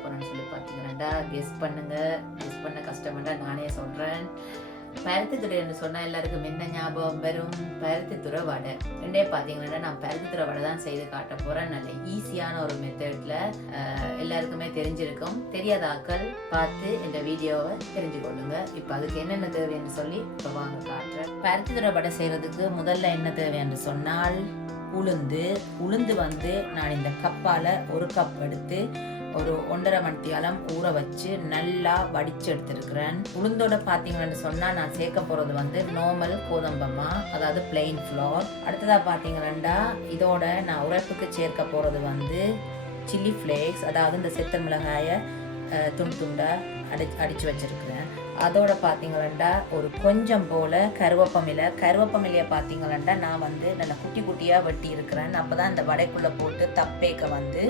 போகிறேன்னு சொல்லி பார்த்தீங்கன்னா கெஸ் பண்ணுங்க. கெஸ் பண்ண கஷ்டம்டா நானே சொல்கிறேன். பருத்தித்துறைன்னு சொன்னால் எல்லாருக்கும் என்ன ஞாபகம் வரும்? பருத்தித்துறை வடை. ரெண்டே பார்த்தீங்கன்னா நான் பருத்தித்துறை வடை தான் செய்து காட்ட போகிறேன். நல்ல ஈஸியான ஒரு மெத்தடில் எல்லாருக்குமே தெரிஞ்சிருக்கும். தெரியாத ஆக்கள் பார்த்து இந்த வீடியோவை தெரிஞ்சு கொள்ளுங்க. இப்போ அதுக்கு என்னென்ன தேவைன்னு சொல்லி இப்போ வாங்க காட்டுறேன். பருத்தித்துறை வடை செய்கிறதுக்கு முதல்ல என்ன தேவைன்னு சொன்னால் உளுந்து வந்து நான் இந்த கப்பால் 1 கப் எடுத்து ஒரு 1.5 மணித்தியாலம் ஊற வச்சு நல்லா வடிச்சு எடுத்துருக்கிறேன். உளுந்தோட பார்த்தீங்கன்னு சொன்னால் நான் சேர்க்க போகிறது வந்து நார்மல் கோதம்பமா, அதாவது பிளெயின் ஃப்ளோர். அடுத்ததாக பார்த்தீங்கன்னா இதோட நான் உரைப்புக்கு சேர்க்க போகிறது வந்து சில்லி ஃப்ளேக்ஸ், அதாவது இந்த செத்த மிளகாயை துண்டா அடித்து வச்சிருக்கிறேன். அதோட பார்த்தீங்கன்னா ஒரு கொஞ்சம் போல் கருவேப்பமிலையை பார்த்தீங்கன்னா நான் வந்து நல்லா குட்டி குட்டியாக வெட்டி இருக்கிறேன். அப்போ தான் இந்த வடைக்குள்ளே போட்டு தப்பேக்க வந்து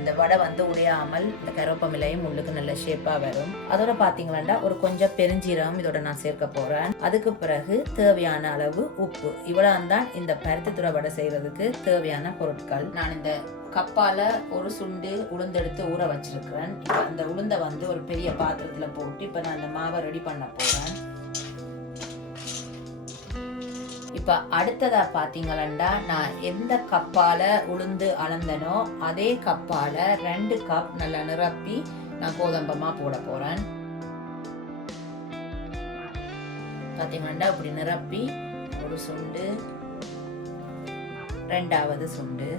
இந்த வடை வந்து உடையாமல் இந்த கருவேப்பமிலையும் உள்ளுக்கு நல்ல ஷேப்பாக வரும். அதோட பார்த்தீங்கன்னா ஒரு கொஞ்சம் பெருஞ்சீரகம் இதோட நான் சேர்க்க போகிறேன். அதுக்கு பிறகு தேவையான அளவு உப்பு. இவ்வளவு தான் இந்த பருத்தித்துறை வடை செய்கிறதுக்கு தேவையான பொருட்கள். நான் இந்த கப்பால ஒரு சுண்டு உளுந்தெடுத்து ஊற வச்சிருக்கிறேன். இப்போ அந்த உளுந்தை வந்து ஒரு பெரிய பாத்திரத்தில் போட்டு இப்போ நான் இந்த மாவை ரெடி பண்ண போகிறேன். இப்போ அடுத்ததா பார்த்தீங்கன்னா நான் எந்த கப்பால உளுந்து அளந்தனோ அதே கப்பால 2 கப் நல்லா நிரப்பி நான் கோதம்பமா போட போறேன். பார்த்தீங்கன்னா இப்படி நிரப்பி ஒரு சுண்டு, 2வது சுண்டு.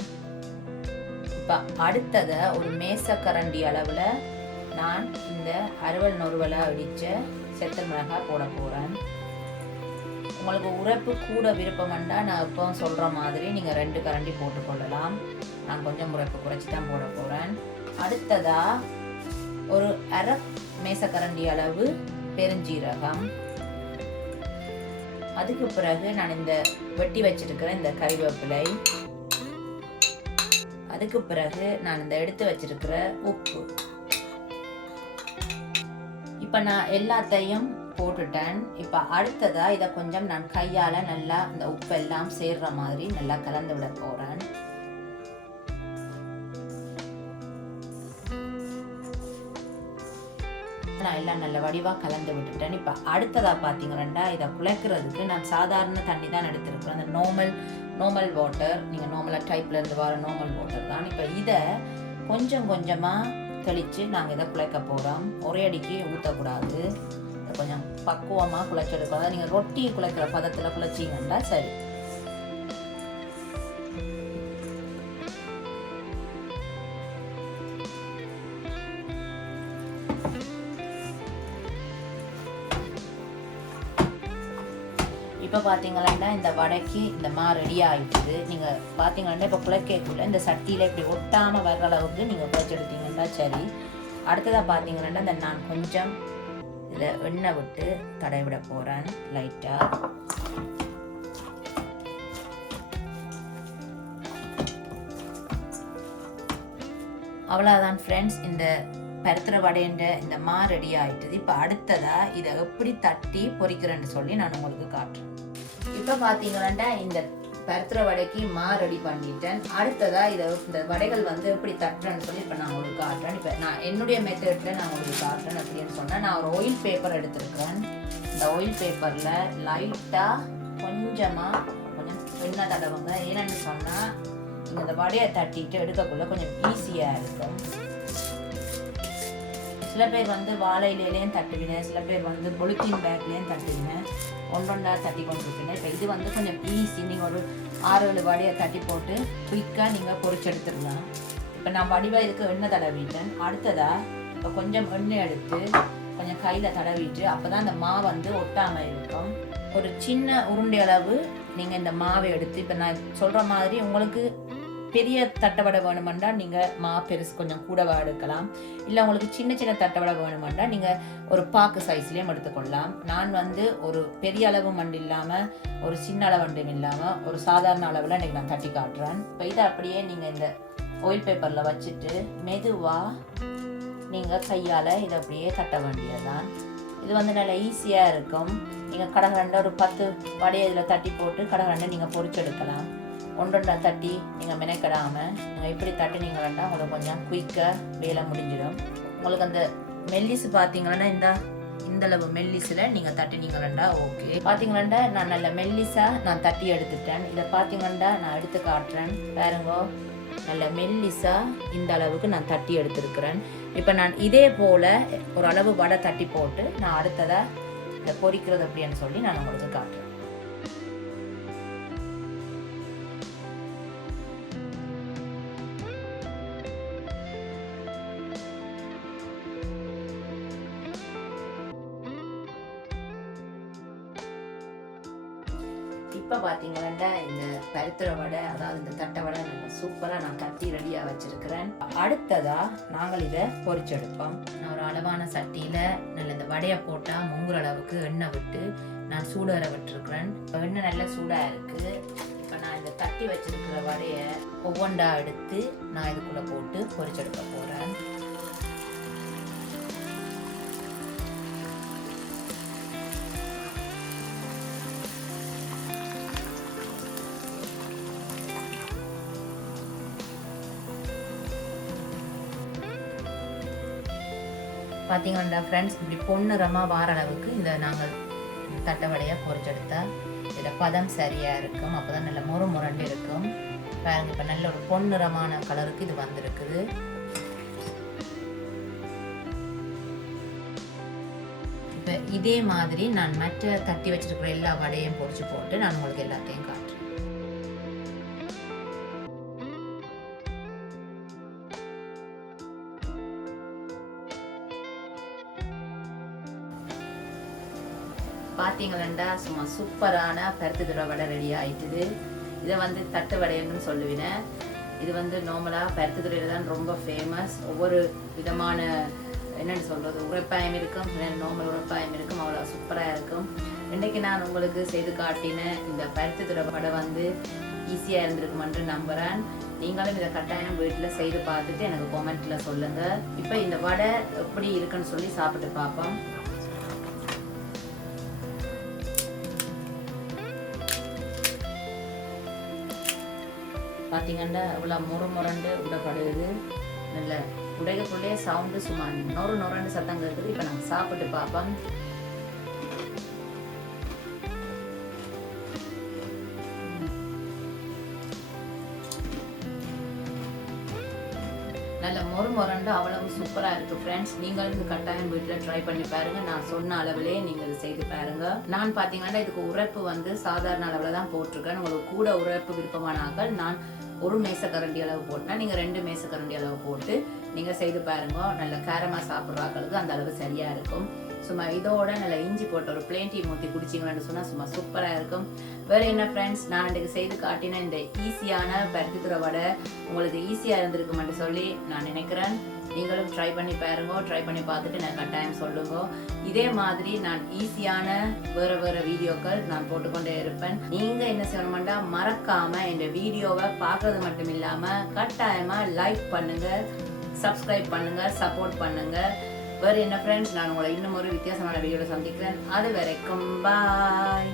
இப்போ அடுத்தத ஒரு மேசக்கரண்டி அளவுல நான் இந்த அறுவல் நொறுவலா இடிச்ச செத்த மிளகாய் போட போறேன். உங்களுக்கு உரைப்பு கூட விருப்பம்ண்டா நான் இப்போ சொல்கிற மாதிரி நீங்கள் 2 கரண்டி போட்டுக்கொள்ளலாம். நான் கொஞ்சம் உரைப்பு குறைச்சி தான் போட போகிறேன். அடுத்ததா ஒரு 1/2 மேசக்கரண்டி அளவு பெருஞ்சீரகம். அதுக்கு பிறகு நான் இந்த வெட்டி வச்சிருக்கிற இந்த கறிவேப்பிலை. அதுக்கு பிறகு நான் இந்த எடுத்து வச்சிருக்கிற உப்பு. இப்போ நான் எல்லாத்தையும் போட்டுட்டேன். இப்போ அடுத்ததா இதை கொஞ்சம் நான் கையால் நல்லா இந்த உப்பு எல்லாம் சேர்ற மாதிரி நல்லா கலந்து விட போகிறேன். நான் எல்லாம் நல்ல வடிவாக கலந்து விட்டுட்டேன். இப்போ அடுத்ததா பார்த்தீங்கன்னா இதை குழைக்கிறதுக்கு நான் சாதாரண தண்ணி தான் எடுத்துருக்கிறேன். அந்த நார்மல் வாட்டர், நீங்கள் நார்மலாக டைப்பில் இருந்து வர நார்மல் வாட்டர் தான். இப்போ இதை கொஞ்சம் கொஞ்சமாக தெளித்து நாங்கள் இதை குழைக்க போகிறோம். ஒரே அடிக்கு ஊற்றக்கூடாது. கொஞ்சம் பக்குவமாக குழைச்செடுக்கும். அதாவது நீங்கள் ரொட்டி குழைக்கிற பதத்தில் குழைச்சிங்கன்னா சரி. இப்போ பார்த்தீங்கன்னா இந்த வடைக்கு இந்த மா ரெடி ஆகிடுது. நீங்கள் பார்த்தீங்கன்னா இப்போ குழைக்கக்குள்ள இந்த சட்டியில் இப்படி ஒட்டாமல் வர்ற அளவுக்கு நீங்கள் குழைச்செடுத்தீங்கன்னா சரி. அடுத்ததாக பார்த்தீங்கன்னா இந்த நான் கொஞ்சம் இதில் எண்ணெய் விட்டு தடவி விட போகிறேன் லைட்டாக. அவ்வளோதான் ஃப்ரெண்ட்ஸ், இந்த பருத்தித்துறை வடைன்ற இந்த மா ரெடி ஆகிட்டுது. இப்போ அடுத்ததாக இதை எப்படி தட்டி பொரிக்கிறேன்னு சொல்லி நான் உங்களுக்கு காட்டுறேன். இப்போ பார்த்தீங்கன்னா இந்த பருத்தித்துறை வடைக்கு மா ரெடி பண்ணிட்டேன். அடுத்ததா இந்த வடைகள் வந்து எப்படி தட்டுறேன்னு சொல்லி இப்போ நான் உங்களுக்கு காட்டுறேன். இப்போ நான் என்னுடைய மெத்தடில் நான் உங்களுக்கு காட்டுறேன். அப்படின்னு சொன்னால் நான் ஒரு ஆயில் பேப்பர் எடுத்துருக்கிறேன். இந்த ஆயில் பேப்பரில் லைட்டாக கொஞ்சம் எண்ணெய் தடவுங்க. ஏன்னு சொன்னால் நீங்கள் இந்த வடையை தட்டிட்டு எடுக்கக்குள்ள கொஞ்சம் ஈஸியாக இருக்கும். சில பேர் வந்து வாழை இலையிலையும் தட்டுவினேன், சில பேர் வந்து பொலித்தீன் பேக்லேயும் தட்டுவினேன், ஒன்றொண்டா தட்டி கொண்டிருப்பீங்க. இப்போ இது வந்து கொஞ்சம் ஈஸி. நீங்கள் ஒரு 6-7 வடையை தட்டி போட்டு குயிக்காக நீங்கள் பொரிச்சு எடுத்துடலாம். இப்போ நான் வடிவாக இதுக்கு எண்ணெய் தடவிட்டேன். அடுத்ததாக இப்போ கொஞ்சம் எண்ணெய் எடுத்து கொஞ்சம் கையில் தடவிட்டு அப்போ தான் அந்த மாவு வந்து ஒட்டாமல் இருக்கும். ஒரு சின்ன உருண்டை அளவு நீங்கள் இந்த மாவை எடுத்து இப்போ நான் சொல்கிற மாதிரி உங்களுக்கு பெரிய தட்டவடை வேணுமெண்டா நீங்கள் மா பெருசு கொஞ்சம் கூடவா எடுக்கலாம். இல்லை உங்களுக்கு சின்ன சின்ன தட்டவடை வேணுமெண்டா நீங்கள் ஒரு பாக்கு சைஸ்லேயும் எடுத்துக்கொள்ளலாம். நான் வந்து ஒரு பெரிய அளவு மண்டு இல்லாமல் ஒரு சின்ன அளவு இல்லாமல் ஒரு சாதாரண அளவில் இன்றைக்கி நான் தட்டி காட்டுறேன். இப்போ இதை அப்படியே நீங்கள் இந்த ஆயில் பேப்பரில் வச்சுட்டு மெதுவாக நீங்கள் கையால் இதை அப்படியே தட்ட வேண்டியதுதான். இது வந்து நல்லா ஈஸியாக இருக்கும். நீங்கள் கடகரண்டை ஒரு 10 வடையை இதில் தட்டி போட்டு கடகரண்டை நீங்கள் பொரிச்சு எடுக்கலாம். ஒன்றொன்றா தட்டி நீங்கள் மெனக்கிடாமல் நீங்கள் இப்படி தட்டினீங்கன்னா உங்களுக்கு கொஞ்சம் குயிக்காக வேலை முடிஞ்சிடும். உங்களுக்கு அந்த மெல்லிசு பார்த்தீங்கன்னா இந்த அளவு மெல்லிஸில் நீங்கள் தட்டினீங்களா ஓகே. பார்த்தீங்களா நான் நல்ல மெல்லிஸாக நான் தட்டி எடுத்துட்டேன். இதை பார்த்தீங்கன்னா நான் எடுத்து காட்டுறேன் பாருங்கோ. நல்ல மெல்லிஸாக இந்த அளவுக்கு நான் தட்டி எடுத்துருக்கிறேன். இப்போ நான் இதே போல் ஒரு அளவு வடை தட்டி போட்டு நான் அடுத்ததாக இதை பொரிக்கிறது அப்படின்னு சொல்லி நான் உங்களுக்கு காட்டுறேன். இப்போ பார்த்தீங்கன்னா இந்த பருத்துற வடை, அதாவது இந்த தட்டை வடை நல்லா சூப்பராக நான் தட்டி ரெடியாக வச்சுருக்கிறேன். அடுத்ததாக நாங்கள் இதை பொரிச்செடுப்போம். நான் ஒரு அளவான சட்டியில் நல்ல இந்த வடையை போட்டால் முங்குற அளவுக்கு எண்ணெய் விட்டு நான் சூடார விட்டுருக்குறேன். இப்போ எண்ணெய் நல்லா சூடாக இருக்குது. இப்போ நான் இந்த தட்டி வச்சுருக்கிற வடையை ஒவ்வொன்றா எடுத்து நான் இதுக்குள்ளே போட்டு பொரிச்செடுக்க போகிறேன். பார்த்தீங்கன்னா ஃப்ரெண்ட்ஸ், இப்படி பொன்னிறமாக வார அளவுக்கு இந்த நாங்கள் தட்டை வடையாக பொரிச்செடுத்தா இதில் பதம் சரியாக இருக்கும். அப்போ தான் நல்ல முரண்டு இருக்கும். பாருங்க, இப்போ நல்ல ஒரு பொன்னிறமான கலருக்கு இது வந்திருக்குது. இப்போ இதே மாதிரி நான் மற்ற தட்டி வச்சிருக்கிற எல்லா வடையும் பொரிச்சு போட்டு நான் உங்களுக்கு எல்லாத்தையும் காட்டுறேன். பார்த்தீங்களா சும்மா சூப்பரான பருத்துத்துறை வடை ரெடி ஆயிட்டுது. இதை தட்டு வடைன்னு சொல்லுவேன். இது நார்மலாக பருத்துத்துறையில் தான் ரொம்ப ஃபேமஸ். ஒவ்வொரு விதமான என்னென்னு சொல்கிறது, உரைப்பாயம் இருக்கும், நார்மல் உரைப்பாயம் இருக்கும். அவ்வளோ சூப்பராக இருக்கும். இன்றைக்கி நான் உங்களுக்கு செய்து காட்டினேன் இந்த பருத்துத்துறை வடை ஈஸியாக இருந்திருக்குமென்று நம்புகிறேன். நீங்களும் இதை கட்டாயம் வீட்டில் செய்து பார்த்துட்டு எனக்கு கமெண்ட்டில் சொல்லுங்கள். இப்போ இந்த வடை எப்படி இருக்குன்னு சொல்லி சாப்பிட்டு பார்ப்போம். பார்த்தீங்கன்னா இவ்வளோ முரண்டு உடப்படுது. நல்ல உடைகக்குள்ளே சவுண்டு சும்மா நொரண்டு சத்தம் கேட்குது. இப்போ நாங்கள் சாப்பிட்டு பார்ப்போம். நல்ல முரண்டு அவ்வளவு சூப்பராக இருக்குது ஃப்ரெண்ட்ஸ். நீங்களும் இது கட்டாயம் வீட்டில் ட்ரை பண்ணி பாருங்கள். நான் சொன்ன அளவிலே நீங்கள் செய்து பாருங்கள். நான் பார்த்தீங்கன்னா இதுக்கு உரைப்பு சாதாரண அளவில் தான் போட்டிருக்கேன். உங்களுக்கு கூட உரைப்பு விருப்பமானாக்கள் நான் ஒரு மேசக்கரண்டி அளவு போட்டுனா நீங்கள் 2 மேசக்கரண்டி அளவு போட்டு நீங்கள் செய்து பாருங்க. நல்ல காரமாக சாப்பிட்றாக்களுக்கு அந்த அளவு சரியாக இருக்கும். சும்மா இதோட நல்ல இஞ்சி போட்டு ஒரு பிளேன் டீ ஊற்றி குடிச்சிங்கன்னு சொன்னால் சும்மா சூப்பராக இருக்கும். வேறு என்ன ஃப்ரெண்ட்ஸ், நான் இன்றைக்கு செய்து காட்டின இந்த ஈஸியான பருத்தித்துறை வடை உங்களுக்கு ஈஸியாக இருந்திருக்குமென்று சொல்லி நான் நினைக்கிறேன். நீங்களும் ட்ரை பண்ணி பாருங்க. ட்ரை பண்ணி பார்த்துட்டு நான் கட்டாயம் சொல்லுங்க. இதே மாதிரி நான் ஈஸியான வேறு வீடியோக்கள் நான் போட்டுக்கொண்டே இருப்பேன். நீங்கள் என்ன செய்யணும்னா மறக்காம இந்த வீடியோவை பார்க்கறது மட்டும் இல்லாமல் கட்டாயமாக லைக் பண்ணுங்க, சப்ஸ்கிரைப் பண்ணுங்க, சப்போர்ட் பண்ணுங்க. வேறு என்ன ஃப்ரெண்ட்ஸ், நான் உங்களை இன்னும் ஒரு வித்தியாசமான வீடியோவில் சந்திக்கிறேன். அது வரைக்கும் பாய்.